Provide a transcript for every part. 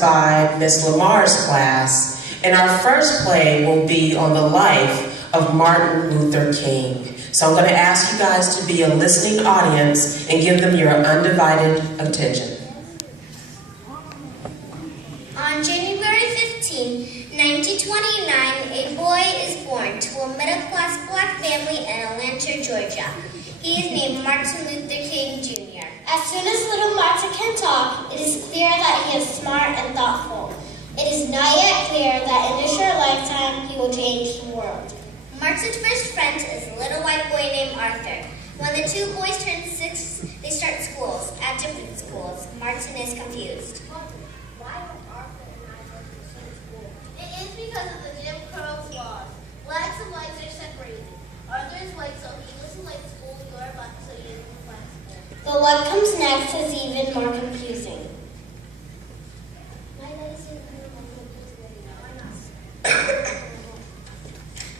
by Miss Lamar's class, and our first play will be on the life of Martin Luther King. So I'm going to ask you guys to be a listening audience and give them your undivided attention. On January 15, 1929, a boy is born to a middle-class black family in Atlanta, Georgia. He is named Martin Luther King, Jr. As soon as little Martin can talk, it is clear that he is smart and thoughtful. It is not yet clear that in a short lifetime he will change the world. Martin's first friend is a little white boy named Arthur. When the two boys turn 6, they start schools. At different schools, Martin is confused. Why don't Arthur and I go to the same school? It is because of the Jim Crow laws. Blacks and whites are separated. Arthur is white, so he goes to white school. You are black, so you go to black school. But what comes next is even more confusing.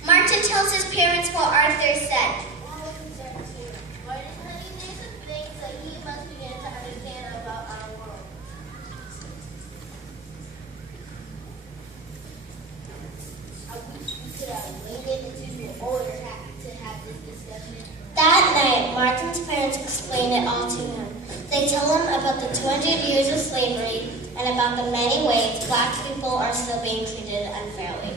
Martin tells his parents what Arthur said. Martin named some things that he must begin to understand about our world. I wish we could have waited until you were older to have this discussion. That night, Martin's parents explain it all to him. They tell him about the 200 years of slavery and about the many ways black people are still being treated unfairly.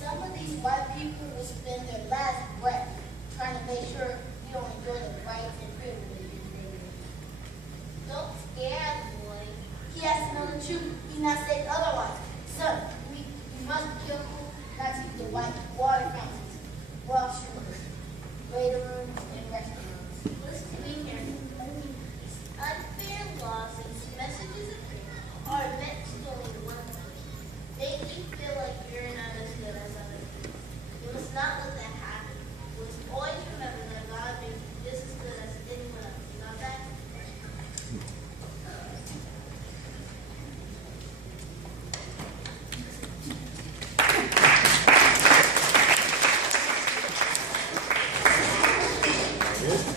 Some of these white people will spend their last breath trying to make sure you don't enjoy the rights and privileges. Don't scare the boy. He has to know the truth. He's not said otherwise. Son, we must be careful not to use the white water fountains, washrooms, waiting rooms, and restrooms. Listen to me carefully. These unfair laws and messages of freedom are meant to only one person. Make you feel like you're not as good as other people. You must not let that happen. You must always remember that God makes you just as good as anyone else. You know that?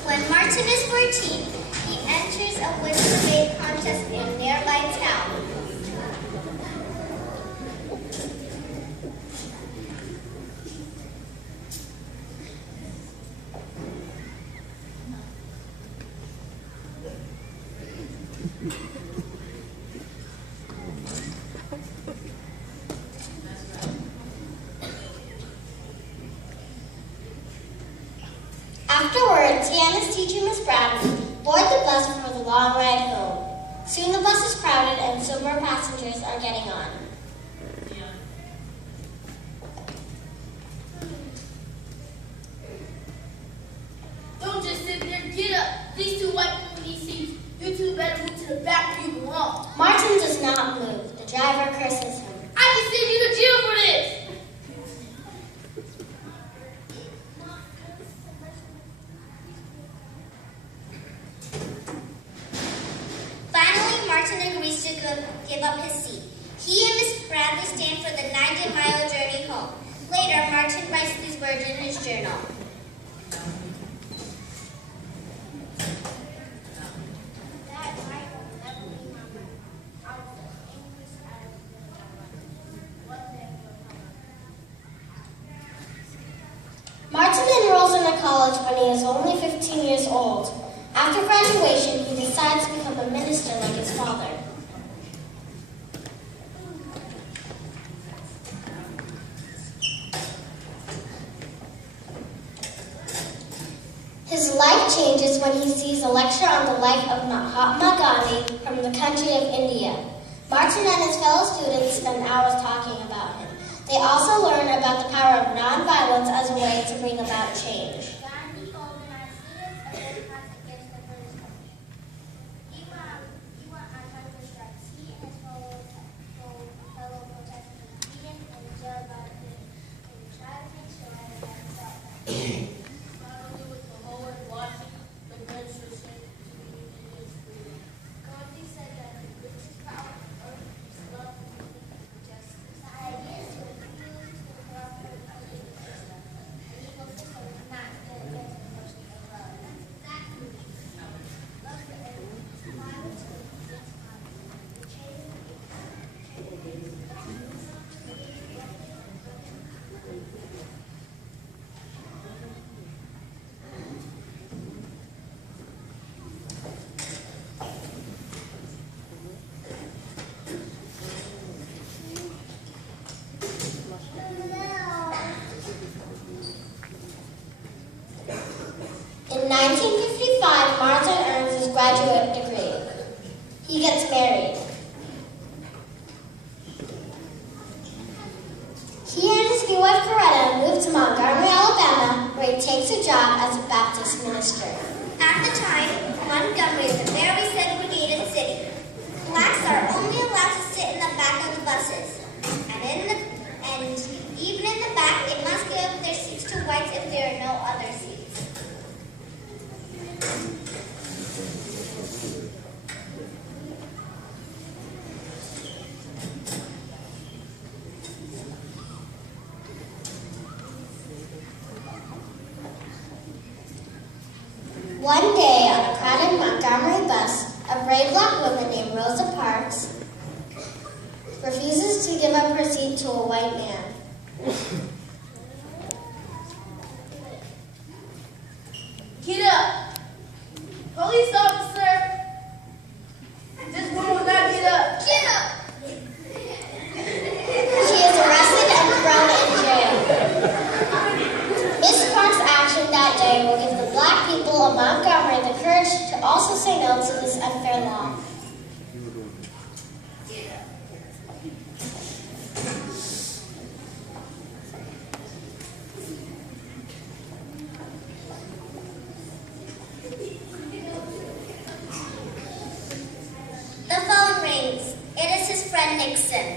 When Martin is 14, he enters a winter debate contest in a nearby town. Afterwards, he and his teacher, Miss Bradley, board the bus for the long ride home. Soon the bus is crowded and some more passengers are getting on. Don't just sit there, get up. These two white people need seats. You two better move to the back where you belong. Martin does not move. The driver curses him. I can send you to jail for this. Finally, Martin agrees to give up his seat. He and Miss Bradley stand for the 90-mile journey home. Later, Martin writes these words in his journal. Martin enrolls in a college when he is only 15 years old. After graduation, he decides to become a minister like his father. His life changes when he sees a lecture on the life of Mahatma Gandhi from the country of India. Martin and his fellow students spend hours talking about him. They also learn about the power of nonviolence as a way to bring about change. Gandhi organized students against the British government. He went on hunger strikes. He and his fellow protesters were beaten and jailed by the British. They tried to make sure that they stopped that. Not only was the whole world watching, the British were saying to the Indians freedom. Gandhi said that the British power 1955, Martin earns his graduate degree. He gets married. He and his new wife, Coretta, moved to Montgomery, Alabama, where he takes a job as a Baptist minister. At the time, Montgomery is a very segregated city. Blacks are only allowed to sit in the back of the buses. And even in the back, they must give up their seats to whites if there are no other seats. One day, on a crowded Montgomery bus, a brave black woman named Rosa Parks refuses to give up her seat to a white man. Get up! Police officer! This woman will not get up! Get up! She is arrested and thrown in jail. Miss Parks' action that day will give the black people of Montgomery the courage to also say no to this unfair law. The phone rings. It is his friend Nixon.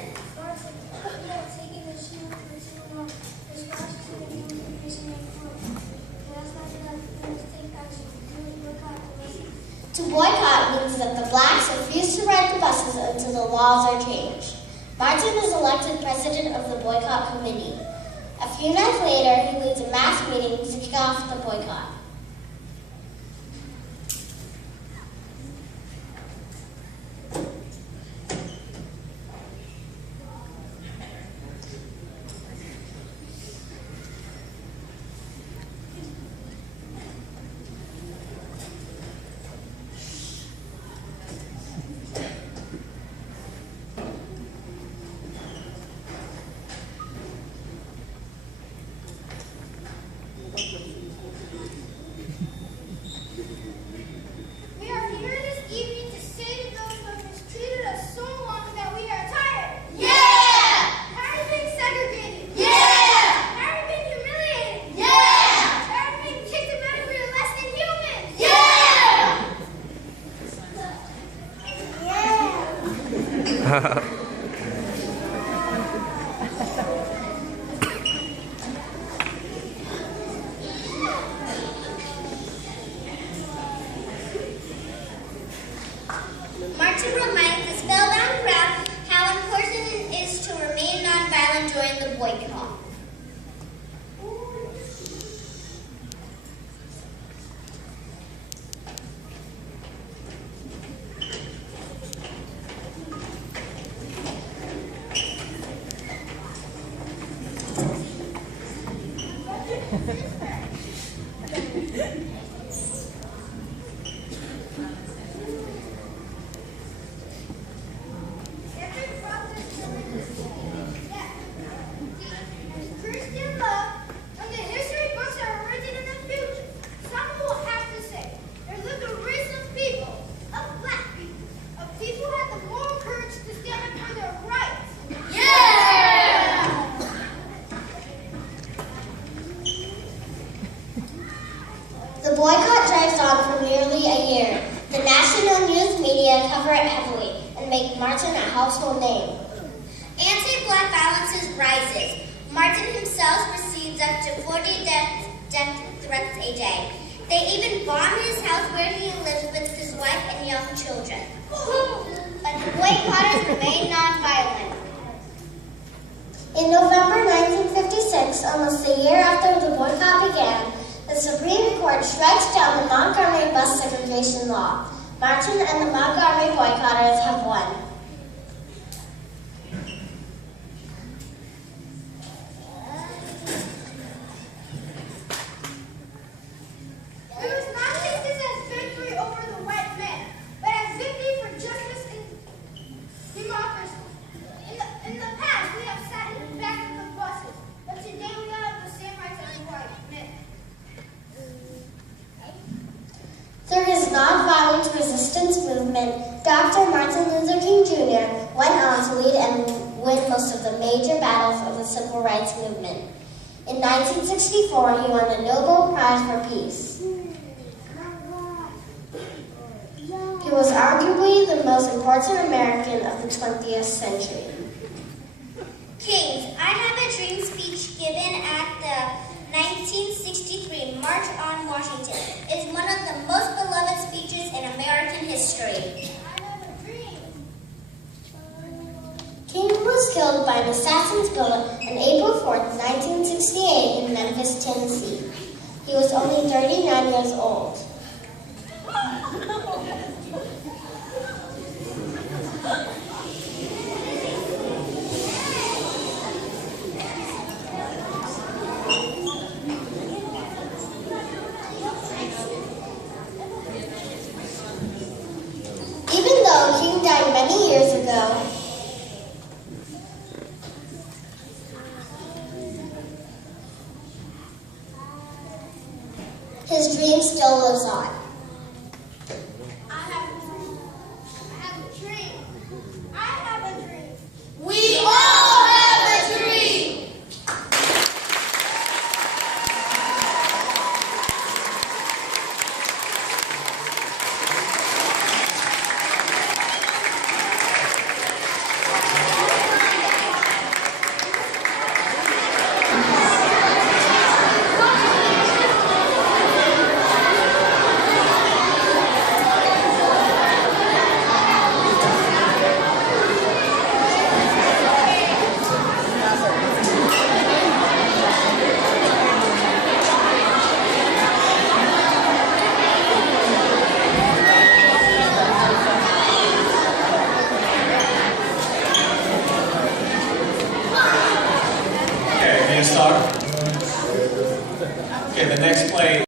To boycott means that the blacks refuse to ride the buses until the laws are changed. Martin is elected president of the boycott committee. A few nights later, he leads a mass meeting to kick off the boycott. We are here this evening to say to those who have mistreated us so long that we are tired. Yeah! Tired of being segregated. Yeah! Tired of being humiliated. Yeah! Tired of being kicked about we are less than human. Yeah! Martin reminds the spellbound crowd how important it is to remain nonviolent during the boycott. Christian love and the history books are written in the future. Someone will have to say, there lived a race of people, of black people, of people who had the moral courage to stand up for their rights. Yeah! The boycott drives on for nearly a year. The national news media cover it heavily and make Martin a household name. Anti-black violence rises. Martin himself receives up to 40 death threats a day. They even bomb his house where he lives with his wife and young children. But the boycotters remain nonviolent. In November 1956, almost a year after the boycott began, the Supreme Court strikes down the Montgomery bus segregation law. Martin and the Montgomery boycotters have won. We must not take this as victory over the white man, but as victory for justice and democracy. In the past, we have sat in the back of the buses, but today we have the same rights as the white men. President, Dr. Martin Luther King Jr. went on to lead and win most of the major battles of the Civil Rights Movement. In 1964, he won the Nobel Prize for Peace. He was arguably the most important American of the 20th century. Kings, I Have a Dream speech given at the 1963 March on Washington is one of the most beloved speeches in American history. I have a dream. King was killed by an assassin's bullet on April 4, 1968 in Memphis, Tennessee. He was only 39 years old. Even though King died many years ago, his dream still lives on. I have a dream. I have a dream. I have a dream. We all have a dream! Okay, the next play